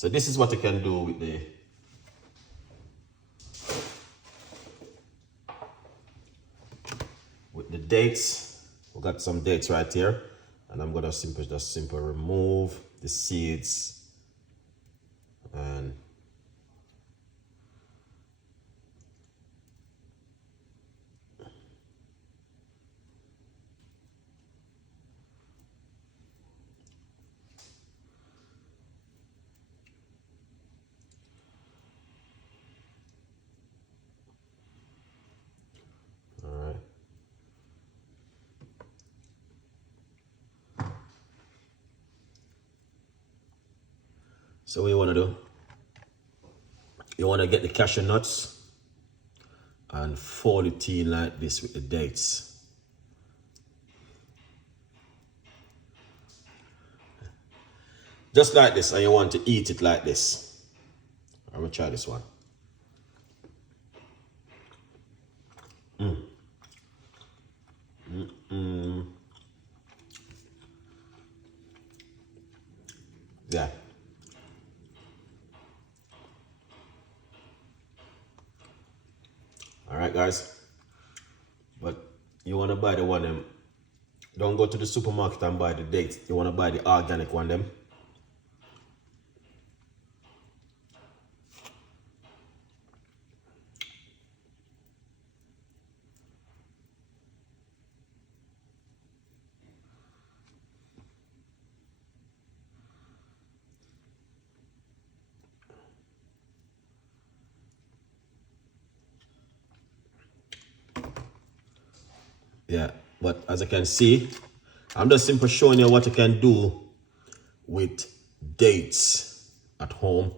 So this is what you can do with the dates. We got some dates right here, and I'm gonna simply remove the seeds and so what you want to do, you want to get the cashew nuts and fold it in like this with the dates. Just like this, and you want to eat it like this. I'm going to try this one. Yeah. Alright guys, but you want to buy the one them, don't go to the supermarket and buy the dates. You want to buy the organic one them. Yeah, but as you can see, I'm just simply showing you what you can do with dates at home.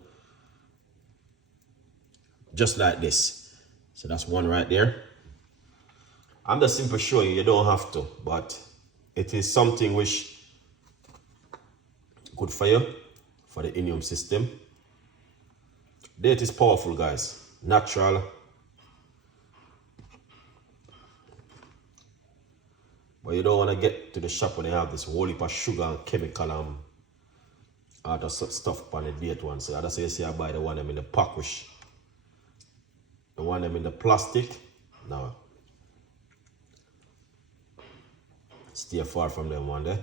Just like this. So that's one right there. I'm just simply showing you, you don't have to, but it is something which good for you, for the immune system. Date is powerful, guys. Natural. But you don't want to get to the shop when they have this whole heap of sugar and chemical and other stuff on the date one. So that's why you see I buy the one them in the package. The one them in the plastic. Now, stay far from them one there.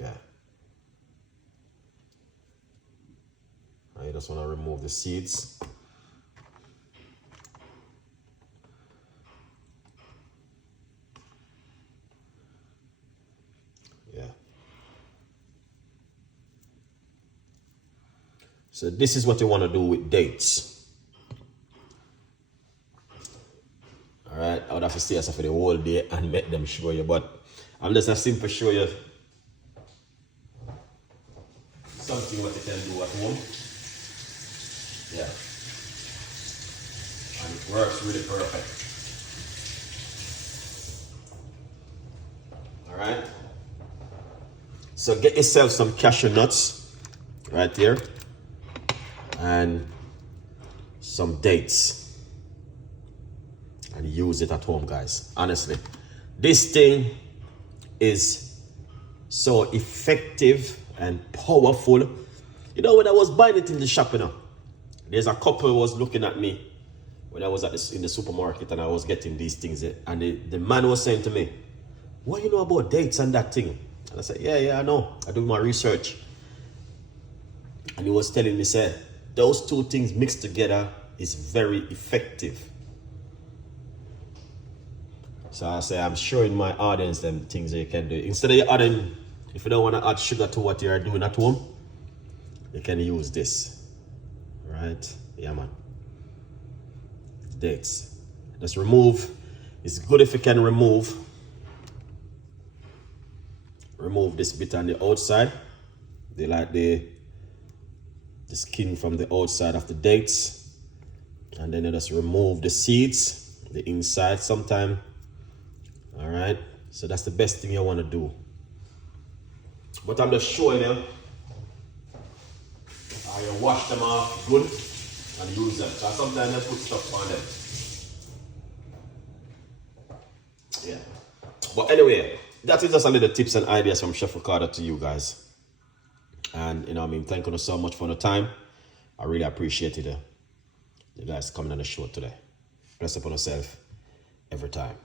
Yeah. Now you just want to remove the seeds. So this is what you want to do with dates. All right, I would have to stay as for the whole day and make them show you, but I'm just a simple show you something what you can do at home. Yeah, and it works really perfect. All right, so get yourself some cashew nuts right here. And some dates, and use it at home, guys. Honestly, this thing is so effective and powerful. You know, when I was buying it in the shop, you know, there's a couple who was looking at me when I was in the supermarket and I was getting these things, and the man was saying to me, what you know about dates and that thing? And I said, yeah, I know, I do my research. And he was telling me, say, those two things mixed together is very effective. So I say, I'm showing my audience them things that you can do. Instead of adding, if you don't want to add sugar to what you're doing at home, you can use this. Right? Yeah, man. Dates. Just remove. It's good if you can remove this bit on the outside. They like the skin from the outside of the dates, and then you just remove the seeds, the inside sometime. All right, so that's the best thing you want to do. But I'm just showing you how you wash them off good and use them. So sometimes I put stuff on them. Yeah, but anyway, that is just a little tips and ideas from Chef Ricardo to you guys. And you know, I mean, thank you so much for the time. I really appreciate it. You guys coming on the show today. Bless upon yourself every time.